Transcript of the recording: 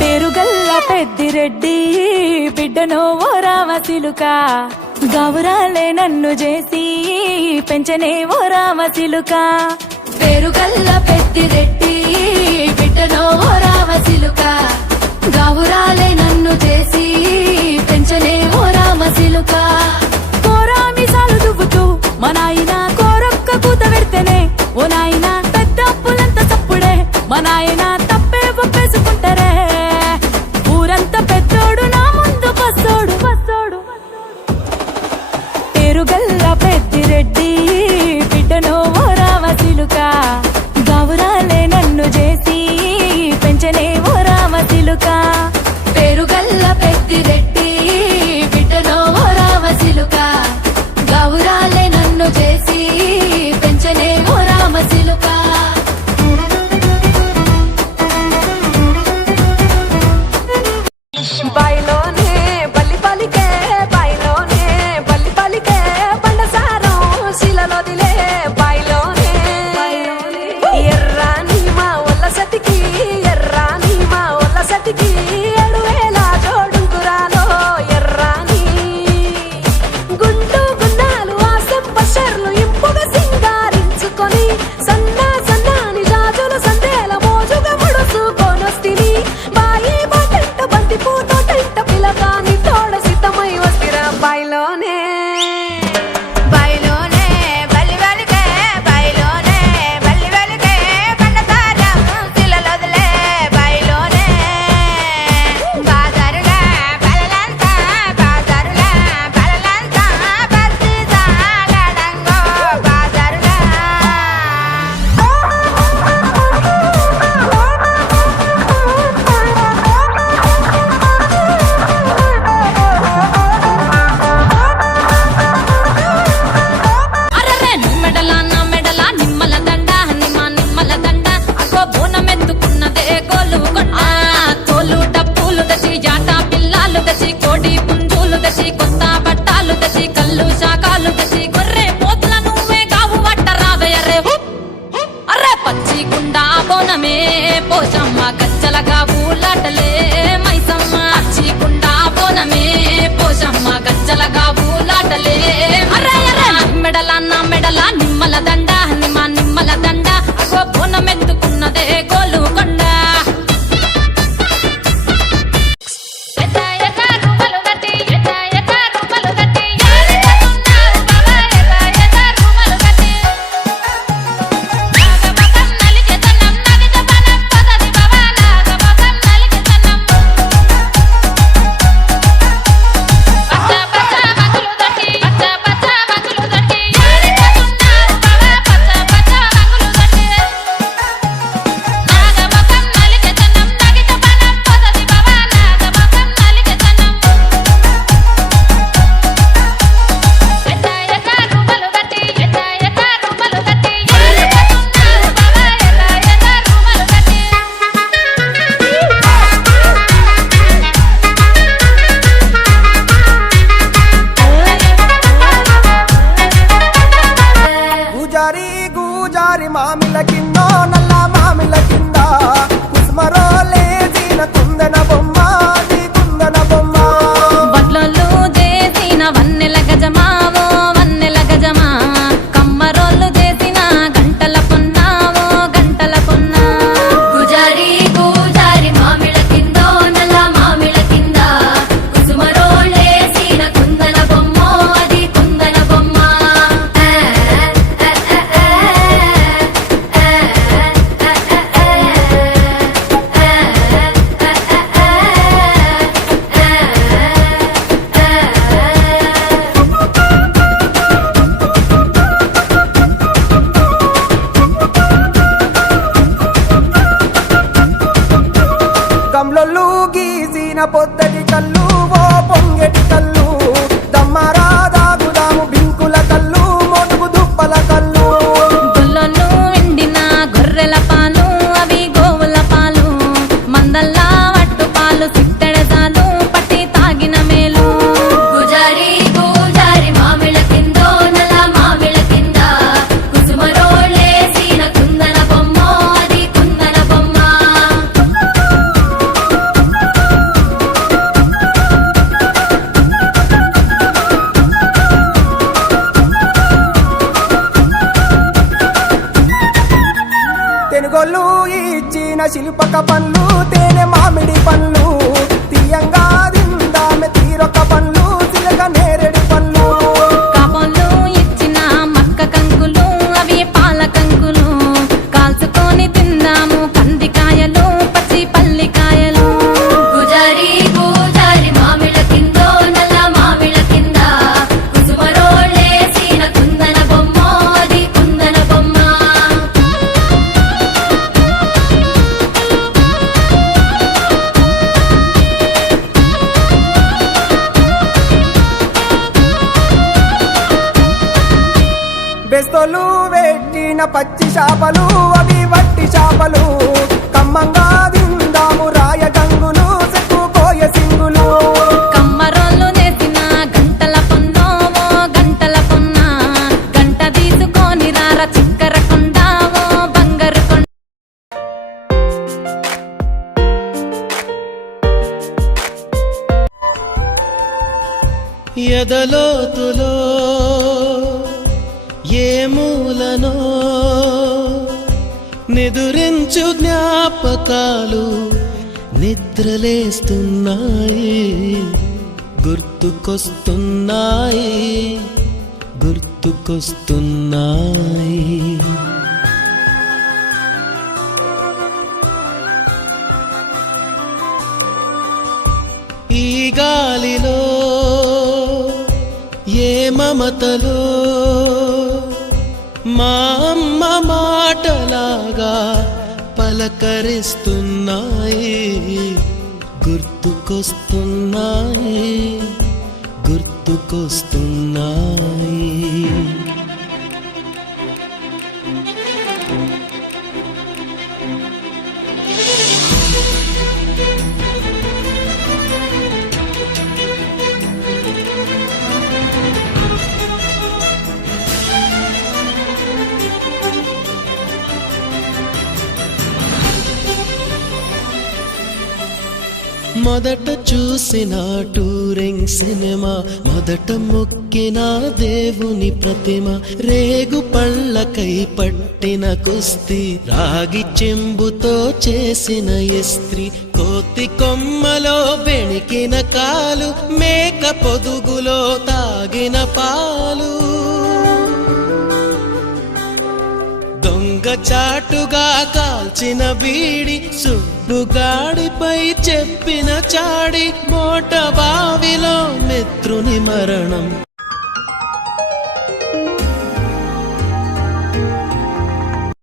పేరుగల్ల పెద్దిరెడ్డి బిడ్డనో ఓ రామసిలుక గౌరాలే నన్ను చేసి పెంచనే ఓ రామసిలుక. పేరుగల్ల పెద్దిరెడ్డి బిడ్డనో ఓ రామసిలుక గౌరాలే నన్ను చేసి పెంచనే ఓ రామసిలుక. కోరామిసాలు దువ్వుతూ మా నాయన కోరొక్క కూత పెడితేనే ఓ నాయన పెద్ద అప్పులంత సప్పుడే మా నాయన తప్పే ఒప్పేసుకుంటారే. ఊరంతా పెద్దోడు నా ముందు బస్సోడు బస్సోడు. పేరుగల్ల పెద్దిరెడ్డి బిడ్డనో ఓ రామసిలుక గౌరాలే నన్ను చేసి పెంచనే ఓ రామసిలుక. పేరుగల్ల పెద్దిరెడ్డి బిడ్డనో ఓ రామసిలుక గౌరాలే నన్ను చేసి పెంచనే ఓ రామసిలుక. బాయిలోనే బల్లి పలికే బాయిలోనే బల్లి పలికే బండసారం శిలలోదిలే బాయిలోనే ఎర్రాని మా ఒల్ల సతికి ఎర్రాని మా ఒల్ల సతికి 7,000 జోడుకురాలో ఎర్రాని గుండు గున్నాలు ఆసం పషర్లు ఇంపుగా సింగారించుకొని సన్నా సన్నాని జాజులు సందేల మోజుగా ముడుసుకొనొస్తిని. బాయి బాటంట బంతి పూతోటంట పిలగాని తోడ సిద్ధమై వస్తిరా బాయిలోనే. బయలోనే బల్లి వెలికే బయలోనే బల్లి వెలికే బండసారం శిలలోదిలే బయలోనే బాజారులా బలలంతా బాజారులా బలలంతా బస్తి సాలడంగో బాజారులా. అర్రరే మెడల నా మెడల నిమ్మల దండ నిమ్మల దండ అగో బోనమెత్తుకున్నదే గోలు కొండ. తోలు డప్పులు దచి జాట పిల్లాలు దచి కోడి పుంజులు దచి కొత్త బట్టాలు దచి కళ్ళు శాకాలు దచి గొర్రె పోతుల నువ్వే గావు వట్ట రావయ్యరే. అర్రే పచ్చి గుండా బోనమే పోషమ్మ గచ్చల గావు లాటలే మైసమ్మ. పచ్చి గుండా బోనమే పోషమ్మ గచ్చల గావు లాటలే. అర్రే అర్రే మెడల నా మెడల నిమ్మల దండ నిమ్మల దండ అగో బోనమెత్తుకున్నదే గోలు కొండ. ఎత ఎత రూపలు గట్టి ఎత ఎత రూపలు గట్టి యాలికనున్నారు బాబా ఎత ఎత రూపలు గట్టి నాగమకం నలికెతనం నగిజపనం పదది బాబా నాగమకం నలికెతనం పచ్చ పచ్చ మగులు దట్టి పచ్చ పచ్చ మగులు దట్టి యాలికనున్నారు బాబా పచ్చ పచ్చ మగులు దట్టి నాగమకం నలికెతనం నగిజపనం పదది బాబా నాగమకం నలికెతనం ఎత ఎత రూపలు గట్టి ఎత ఎత రూపలు గట్టి యాలికనున్నారు బాబా ఎత ఎత రూపలు గట్టి. గుజారి గుజారి మామిల కిందో నల్ల మామిల కింద కుస్మరో లేచిన కుందన బొమ్మ అది కుందన బొమ్మ. వడ్లలు చేసిన వన్నెల గజమావో వన్నెల గజమా కమ్మరోళ్ళు చేసిన గంటల పొన్నావో గంటల పొన్నా. గుజారి గుజారి మామిళ్ళ కిందో నల్ల మామిళ్ళ కింద కుసుమరోళ్ళేసిన కుందన బొమ్మ అది కుందన బొమ్మ. గొల్లు ఇచ్చిన శిల్పక పండ్లు తేనె మామిడి పండ్లు తీయంగా దిందామె తీరొక పండ్లు చిలక నేరేడు పండ్లు కాబోళ్ళు ఇచ్చిన మక్క కంకులు అవి పాల కంకులు కాల్చుకొని తిందాము కందికాయలు పచ్చి పల్లికాయలు గుజారి గుజారి మామిళ్ళ కిందో నల్ల మామిళ్ళ కింద కుసుమరోళ్ళేసిన కుందన బొమ్మ అది కుందన బొమ్మ బెస్తోలు పెట్టిన పచ్చి చేపలు అవి వట్టి చేపలు కమ్మంగా దిందాము రాయ గంగులు చెక్కుకోయ సింగులు కమ్మరోళ్ళు నేసిన గంటల పొన్నోవో గంటల పొన్న గంట తీసుకొని రార చిక్కర కొండావో బంగారు కొండ ఎదలోతులో ఏ మూలనో నిదురించు జ్ఞాపకాలు నిద్రలేస్తున్నాయి గుర్తుకొస్తున్నాయి గుర్తుకొస్తున్నాయి ఈ గాలిలో ఏ మమతలో మా అమ్మ మాటలాగా పలకరిస్తున్నాయి గుర్తుకొస్తున్నాయి గుర్తుకొస్తున్నాయి మొదట చూసిన టూరింగ్ సినిమా మొదట మొక్కిన దేవుని ప్రతిమ రేగు పళ్ళకై పట్టిన కుస్తీ రాగి చెంబుతో చేసిన ఇస్త్రీ కోతి కొమ్మలో బెణికిన కాలు మేక పొదుగులో తాగిన పాలు దొంగ చాటుగా కాల్చిన బీడి సుబ్బుగాడిపై చెప్పిన చాడి మోట బావిలో మిత్రుని మరణం